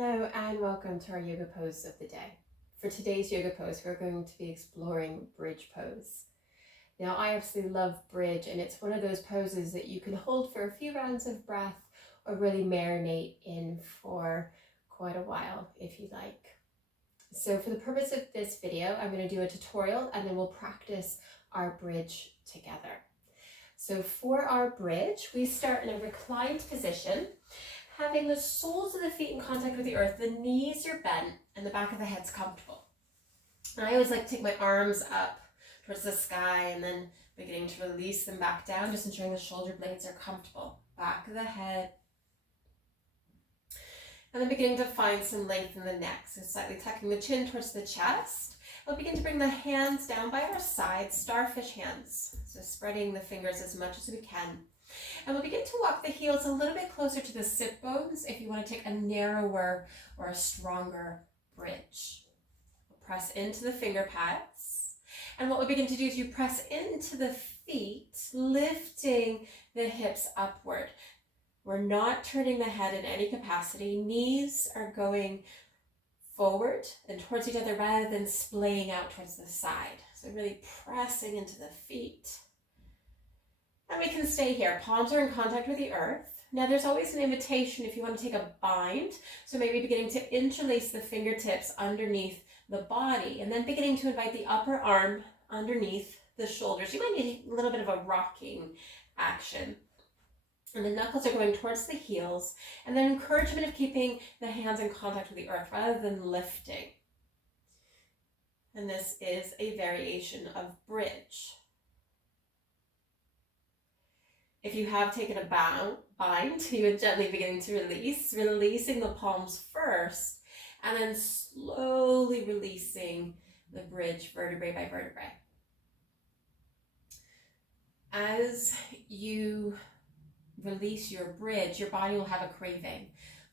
Hello and welcome to our yoga pose of the day. For today's yoga pose, we're going to be exploring bridge pose. Now, I absolutely love bridge, and it's one of those poses that you can hold for a few rounds of breath or really marinate in for quite a while if you like. So for the purpose of this video, I'm going to do a tutorial and then we'll practice our bridge together. So for our bridge, we start in a reclined position, having the soles of the feet in contact with the earth, the knees are bent, and the back of the head's comfortable. And I always like to take my arms up towards the sky and then beginning to release them back down, just ensuring the shoulder blades are comfortable. Back of the head. And then beginning to find some length in the neck. So slightly tucking the chin towards the chest. We'll begin to bring the hands down by our sides, starfish hands. So spreading the fingers as much as we can. And we'll begin to walk the heels a little bit closer to the sit bones if you want to take a narrower or a stronger bridge. We'll press into the finger pads. And what we'll begin to do is you press into the feet, lifting the hips upward. We're not turning the head in any capacity. Knees are going forward and towards each other rather than splaying out towards the side. So really pressing into the feet. And we can stay here. Palms are in contact with the earth. Now there's always an invitation if you want to take a bind. So maybe beginning to interlace the fingertips underneath the body and then beginning to invite the upper arm underneath the shoulders. You might need a little bit of a rocking action. And the knuckles are going towards the heels. And then encouragement of keeping the hands in contact with the earth rather than lifting. And this is a variation of bridge. If you have taken a bind, you would gently begin to release, releasing the palms first, and then slowly releasing the bridge vertebrae by vertebrae. As you release your bridge, your body will have a craving.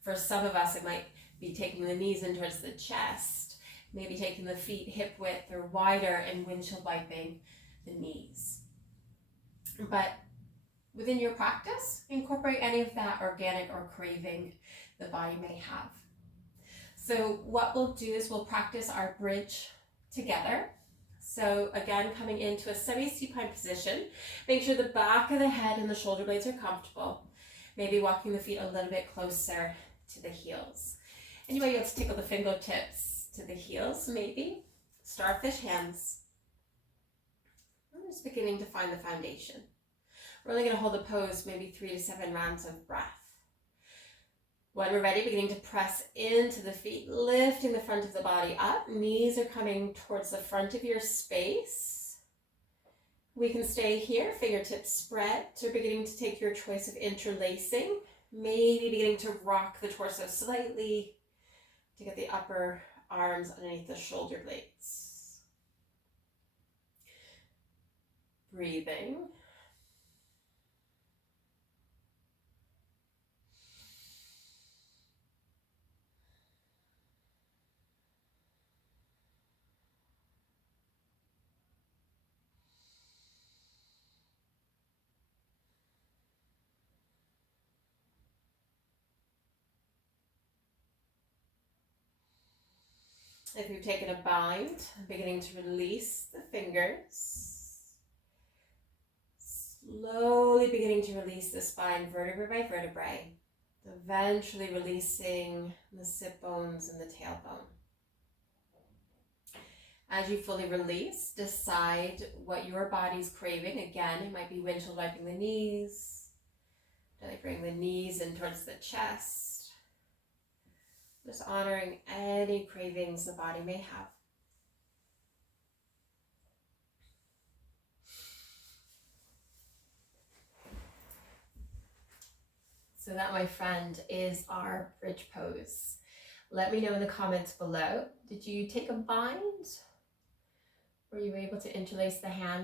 For some of us, it might be taking the knees in towards the chest, maybe taking the feet hip width or wider and windshield wiping the knees. But within your practice, incorporate any of that organic or craving the body may have. So what we'll do is we'll practice our bridge together. So again, coming into a semi-supine position, make sure the back of the head and the shoulder blades are comfortable. Maybe walking the feet a little bit closer to the heels. And you might be able to tickle the fingertips to the heels, maybe. Starfish hands. I'm just beginning to find the foundation. We're only going to hold the pose maybe 3 to 7 rounds of breath. When we're ready, beginning to press into the feet, lifting the front of the body up. Knees are coming towards the front of your space. We can stay here, fingertips spread. So beginning to take your choice of interlacing. Maybe beginning to rock the torso slightly to get the upper arms underneath the shoulder blades. Breathing. If you've taken a bind, beginning to release the fingers. Slowly beginning to release the spine vertebrae by vertebrae. Eventually releasing the sit bones and the tailbone. As you fully release, decide what your body's craving. Again, it might be windshield wiping the knees. Gently bring the knees in towards the chest. Just honoring any cravings the body may have. So that, my friend, is our bridge pose. Let me know in the comments below. Did you take a bind? Were you able to interlace the hands?